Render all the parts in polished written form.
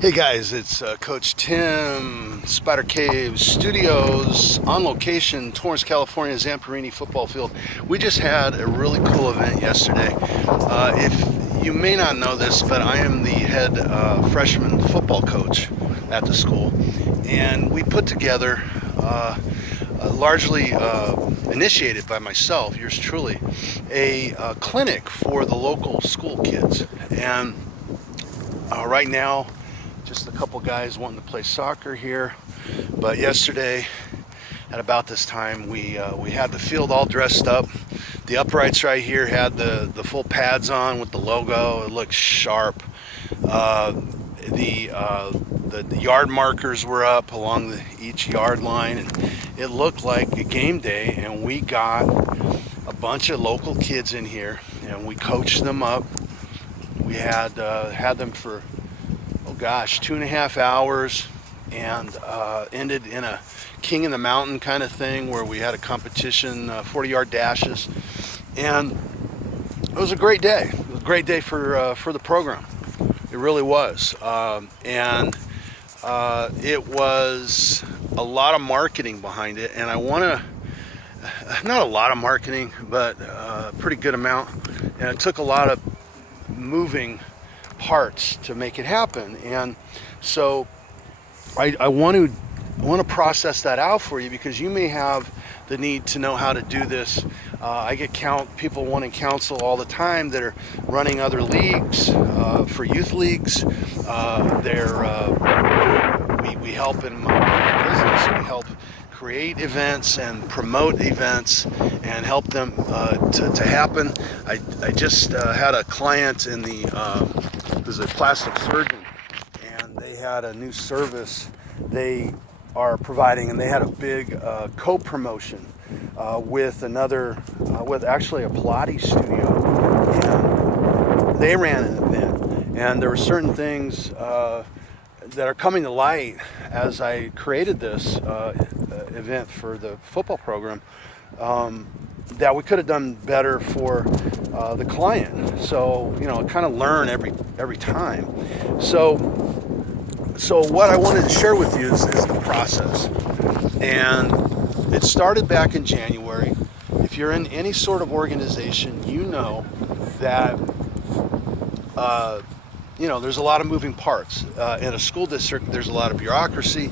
Hey guys, it's Coach Tim, Spider Cave Studios, on location, Torrance, California, Zamperini football field. We just had a really cool event yesterday. If you may not know this, but I am the head freshman football coach at the school, and we put together, largely initiated by myself, yours truly, a clinic for the local school kids. And right now, just a couple guys wanting to play soccer here, but yesterday at about this time we had the field all dressed up. The uprights right here had the full pads on with the logo. It looked sharp. The yard markers were up along each yard line, and it looked like a game day. And we got a bunch of local kids in here, and we coached them up. We had them for 2.5 hours, and ended in a king in the mountain kind of thing where we had a competition, 40-yard dashes, and it was a great day. It was a great day for the program. It really was, and it was a lot of marketing behind it, and I want to, not a lot of marketing, but a pretty good amount, and it took a lot of moving parts to make it happen. And so I want to process that out for you, because you may have the need to know how to do this. I get people wanting counsel all the time that are running other leagues, for youth leagues. We help in my business. We help create events and promote events and help them to happen. I just had a client who's a plastic surgeon, and they had a new service they are providing, and they had a big co-promotion with actually a Pilates studio, and they ran an event, and there were certain things that are coming to light as I created this event for the football program, that we could have done better for the client. So, kind of learn every time. So what I wanted to share with you is the process. And it started back in January. If you're in any sort of organization, you know that there's a lot of moving parts. In a school district, there's a lot of bureaucracy.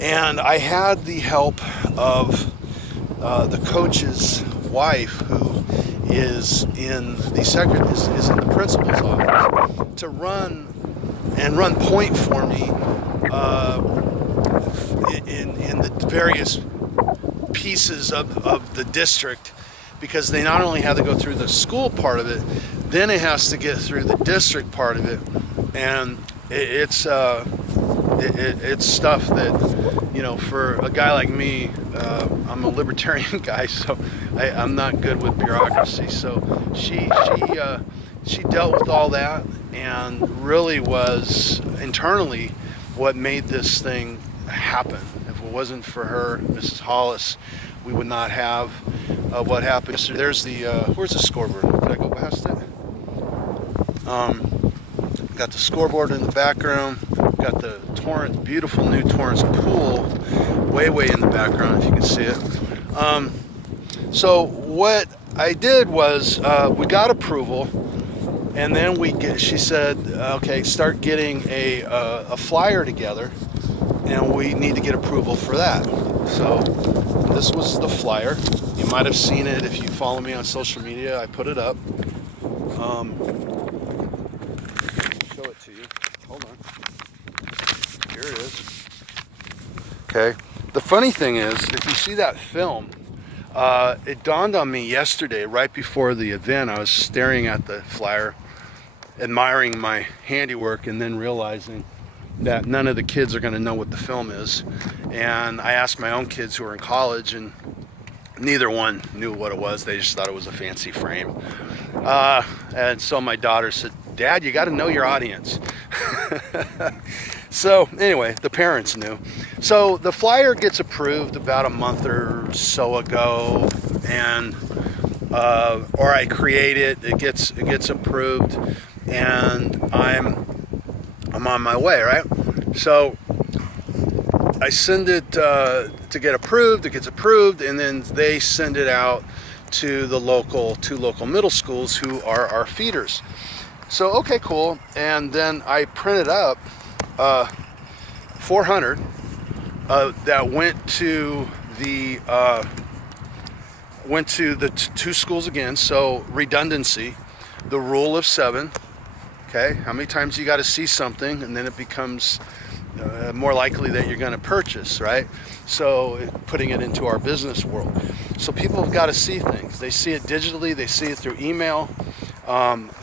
And I had the help of the coach's wife, who is in the principal's office, to run point for me in the various pieces of the district, because they not only have to go through the school part of it, then it has to get through the district part of it, and it's stuff that, for a guy like me, I'm a libertarian guy, so I'm not good with bureaucracy. So she dealt with all that, and really was internally what made this thing happen. If it wasn't for her, Mrs. Hollis, we would not have what happened. So there's where's the scoreboard? Did I go past it? Got the scoreboard in the background. Got the Torrance, beautiful new Torrance pool way in the background, if you can see it. So what I did was, we got approval, and then she said, okay, start getting a flyer together, and we need to get approval for that. So this was the flyer. You might have seen it if you follow me on social media. I put it up. Show it to you. Hold on. Here it is. Okay. The funny thing is, if you see that film, it dawned on me yesterday, right before the event. I was staring at the flyer, admiring my handiwork, and then realizing that none of the kids are going to know what the film is. And I asked my own kids who are in college, and neither one knew what it was. They just thought it was a fancy frame. And so my daughter said, "Dad, you got to know your audience." So anyway, the parents knew. So the flyer gets approved about a month or so ago, and or I create it. It gets approved, and I'm I'm on my way, right? So I send it to get approved. It gets approved, and then they send it out to the two local middle schools who are our feeders. So okay, cool. And then I printed up 400 that went to the two schools again. So redundancy, the rule of 7. Okay, how many times you got to see something, and then it becomes more likely that you're going to purchase, right? So putting it into our business world. So people have got to see things. They see it digitally. They see it through email.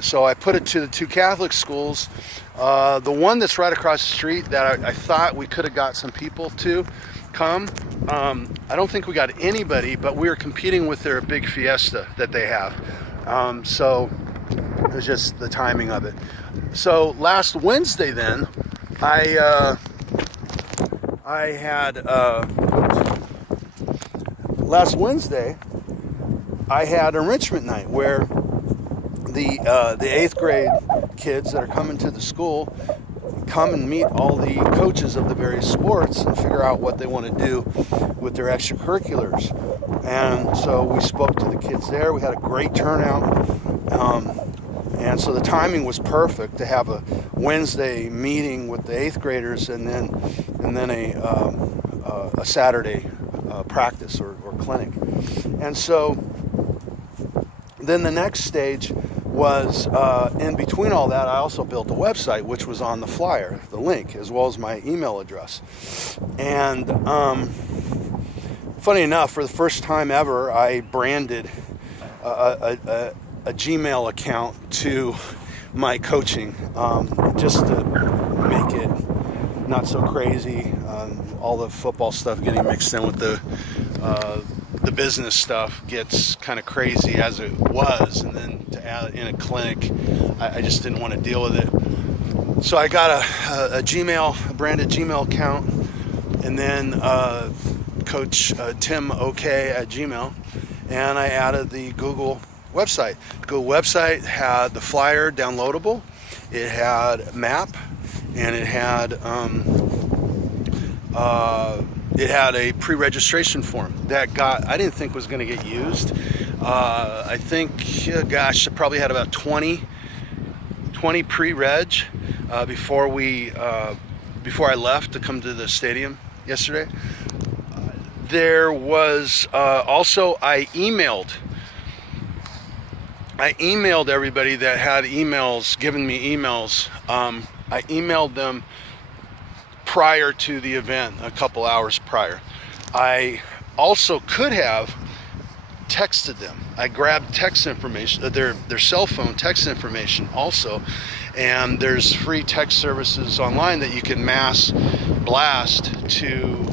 So I put it to the 2 Catholic schools. The one that's right across the street that I thought we could have got some people to come. I don't think we got anybody, but we were competing with their big fiesta that they have. So it was just the timing of it. So last Wednesday then, last Wednesday I had enrichment night where the 8th grade kids that are coming to the school come and meet all the coaches of the various sports and figure out what they want to do with their extracurriculars. And so we spoke to the kids there. We had a great turnout. And so the timing was perfect to have a Wednesday meeting with the 8th graders and then a Saturday practice or clinic. And so then the next stage was in between all that, I also built a website, which was on the flyer, the link, as well as my email address. And funny enough, for the first time ever, I branded a Gmail account to my coaching, just to make it not so crazy. All the football stuff getting mixed in with the business stuff gets kind of crazy as it was, and then to add in a clinic, I just didn't want to deal with it. So I got a branded Gmail account, and then Coach Tim OK at Gmail, and I added the Google website. Google website had the flyer downloadable, it had map, and it had a pre-registration form that I didn't think was going to get used. I think, gosh, I probably had about 20 pre-reg before I left to come to the stadium yesterday. There was also I emailed everybody that had emails, given me emails. I emailed them prior to the event, a couple hours prior. I also could have texted them. I grabbed text information, their cell phone text information also, and there's free text services online that you can mass blast to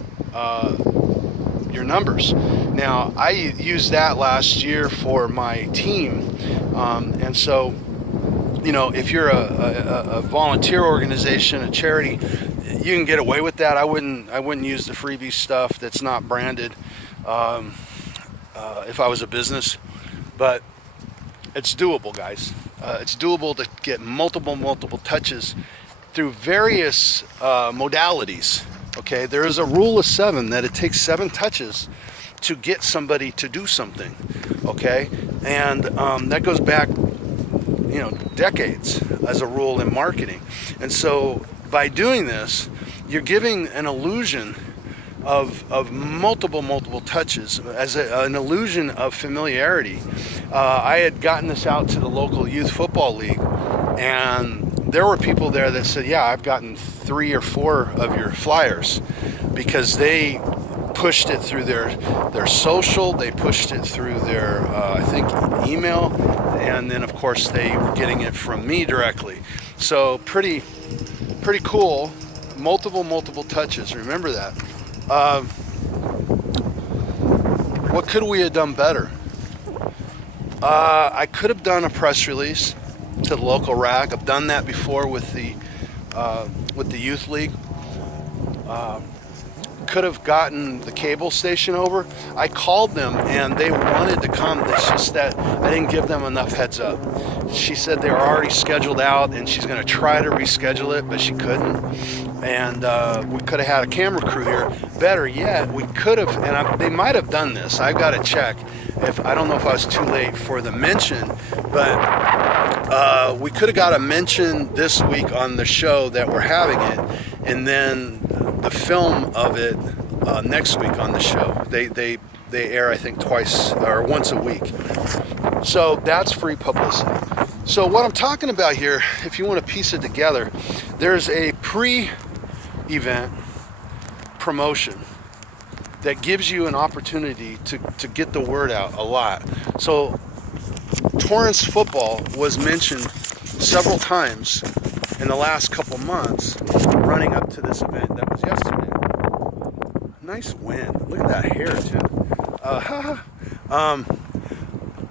your numbers. Now, I used that last year for my team, and so, you know, if you're a volunteer organization, a charity, you can get away with that. I wouldn't use the freebie stuff that's not branded if I was a business, but it's doable, guys. It's doable to get multiple touches through various modalities. Okay, there is a rule of 7 that it takes 7 touches to get somebody to do something. Okay, and that goes back, you know, decades as a rule in marketing. And so by doing this, you're giving an illusion of multiple touches as an illusion of familiarity. I had gotten this out to the local youth football league, and there were people there that said, yeah, I've gotten 3 or 4 of your flyers, because they pushed it through their social, they pushed it through their I think email, and then of course they were getting it from me directly. So pretty cool. Multiple touches. Remember that. What could we have done better? I could have done a press release to the local rag. I've done that before with the youth league. could have gotten the cable station over. I called them and they wanted to come. It's just that I didn't give them enough heads up. She said they were already scheduled out and she's going to try to reschedule it, but she couldn't. And we could have had a camera crew here. Better yet, we could have, and they might have done this. I've got to check. I don't know if I was too late for the mention, but we could have got a mention this week on the show that we're having it, and then the film of it next week on the show. They air, I think, twice or once a week. So that's free publicity. So what I'm talking about here, if you want to piece it together, there's a pre-event promotion that gives you an opportunity to get the word out a lot. So Torrance football was mentioned several times in the last couple months running up to this event that was yesterday. Nice wind. Look at that hair, Tim.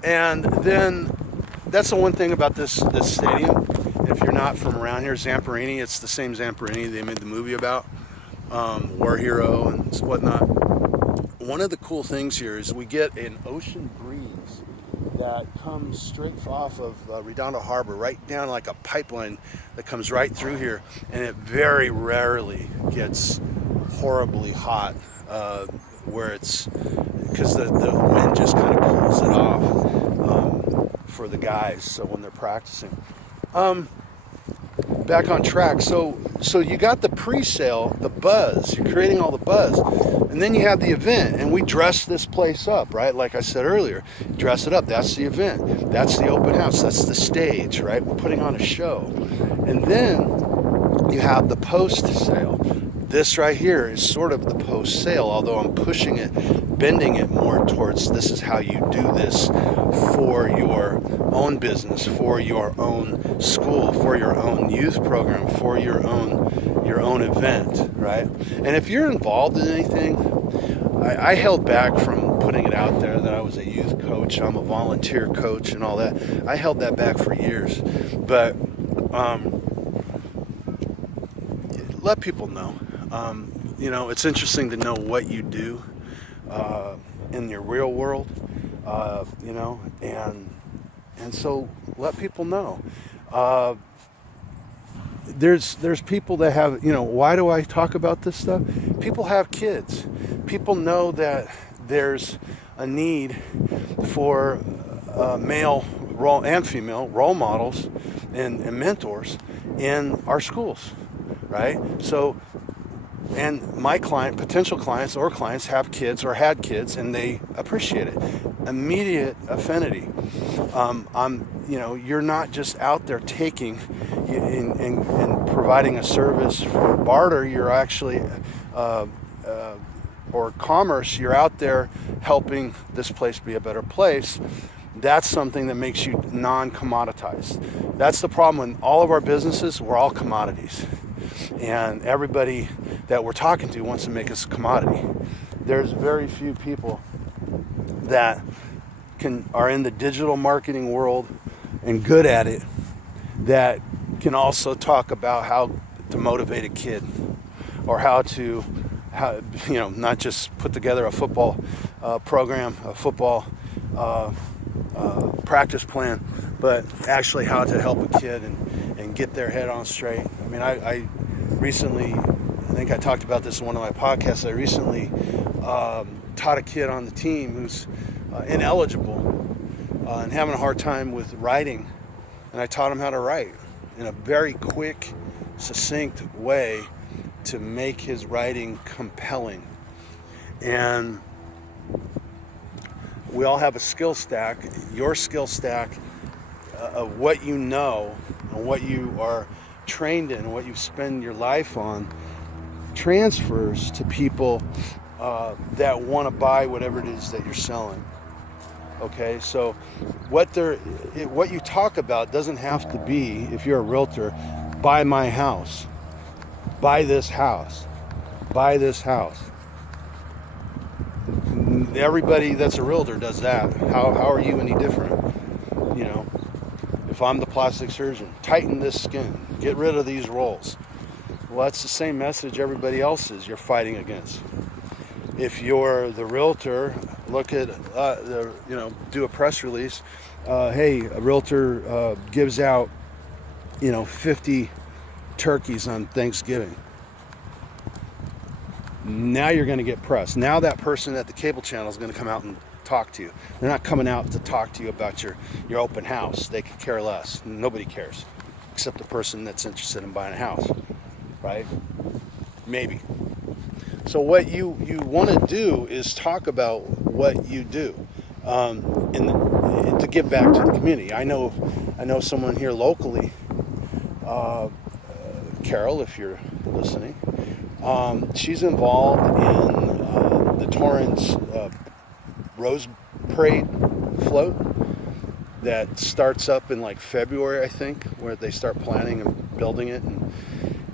And then that's the one thing about this stadium. If you're not from around here, Zamperini, it's the same Zamperini they made the movie about, War Hero and whatnot. One of the cool things here is we get an ocean breeze that comes straight off of Redondo Harbor, right down like a pipeline that comes right through here, and it very rarely gets horribly hot, where it's because the wind just kind of cools it off for the guys. So when they're practicing, back on track. So you got the pre-sale, the buzz. You're creating all the buzz, and then you have the event, and we dress this place up, right? Like I said earlier, dress it up. That's the event. That's the open house. That's the stage, right? We're putting on a show, and then you have the post-sale. This right here is sort of the post-sale, although I'm pushing it, bending it more towards this is how you do this for your own business, for your own school, for your own youth program, for your own event, right? And if you're involved in anything, I held back from putting it out there that I was a youth coach, I'm a volunteer coach and all that. I held that back for years, but let people know. It's interesting to know what you do in your real world, and so let people know. There's people that have, why do I talk about this stuff? People have kids. People know that there's a need for male role and female role models and mentors in our schools, right? So, and my potential clients or clients have kids or had kids, and they appreciate it. Immediate affinity. You're not just out there taking and providing a service for barter. You're actually, or commerce, you're out there helping this place be a better place. That's something that makes you non-commoditized. That's the problem in all of our businesses. We're all commodities. And everybody that we're talking to wants to make us a commodity. There's very few people that are in the digital marketing world and good at it that can also talk about how to motivate a kid, or how not just put together a football program, a football practice plan, but actually how to help a kid and get their head on straight. I mean, I recently, I think I talked about this in one of my podcasts, I recently taught a kid on the team who's ineligible and having a hard time with writing, and I taught him how to write in a very quick, succinct way to make his writing compelling. And we all have a skill stack. Your skill stack of what you know and what you are trained in, what you spend your life on, transfers to people that want to buy whatever it is that you're selling. Okay, so what you talk about doesn't have to be, if you're a realtor, buy my house, buy this house, buy this house. Everybody that's a realtor does that. How are you any different? If I'm the plastic surgeon, tighten this skin, get rid of these rolls. Well, that's the same message everybody else is you're fighting against. If you're the realtor, look at do a press release. Hey, a realtor gives out 50 turkeys on Thanksgiving. Now you're going to get press. Now that person at the cable channel is going to come out and talk to you. They're not coming out to talk to you about your open house. They could care less. Nobody cares except the person that's interested in buying a house, right? Maybe. So what you want to do is talk about what you do, and to give back to the community. I know someone here locally, Carol, if you're listening. She's involved in the Torrance Rose Parade float that starts up in like February, I think, where they start planning and building it and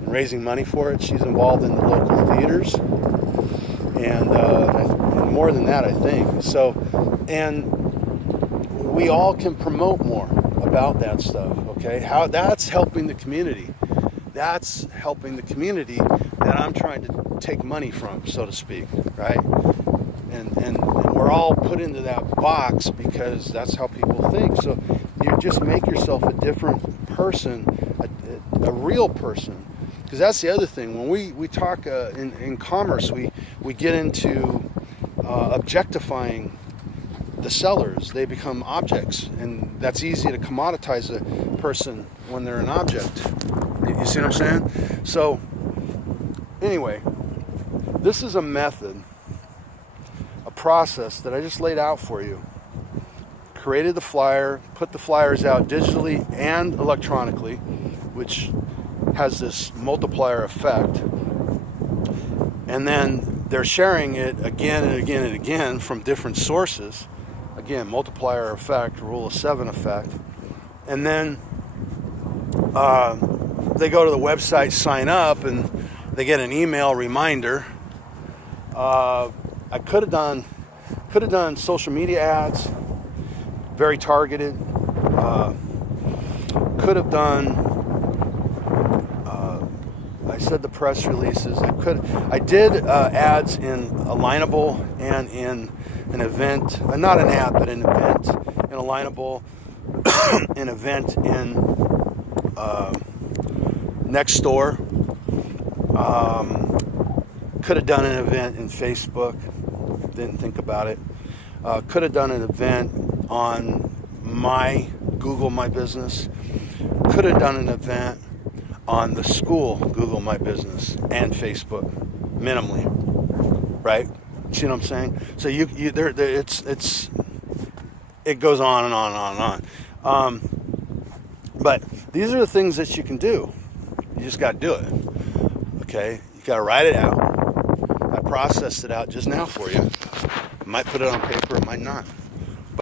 raising money for it. She's involved in the local theaters and more than that, I think. So, and we all can promote more about that stuff, okay? How that's helping the community. That's helping the community that I'm trying to take money from, so to speak, right? And we're all put into that box because that's how people think. So you just make yourself a different person, a real person. Because that's the other thing. When we talk in commerce, we get into objectifying the sellers. They become objects, and that's easy to commoditize a person when they're an object. You see what I'm saying? So anyway, this is a method, a process that I just laid out for you. Created the flyer, put the flyers out digitally and electronically, which has this multiplier effect. And then they're sharing it again and again and again from different sources. Again, multiplier effect, rule of 7 effect. And then they go to the website, sign up, and they get an email reminder. I could have done social media ads, very targeted. Could have done. I said the press releases. I did ads in Alignable and in an event, not an ad, but an event in Alignable, an event in Next Door. Could have done an event in Facebook. Didn't think about it. Could have done an event on my Google My Business. Could have done an event on the school Google My Business and Facebook, minimally, right? See what I'm saying? So it goes on and on and on and on. But these are the things that you can do. You just got to do it. Okay, you got to write it out. I processed it out just now for you. I might put it on paper, I might not.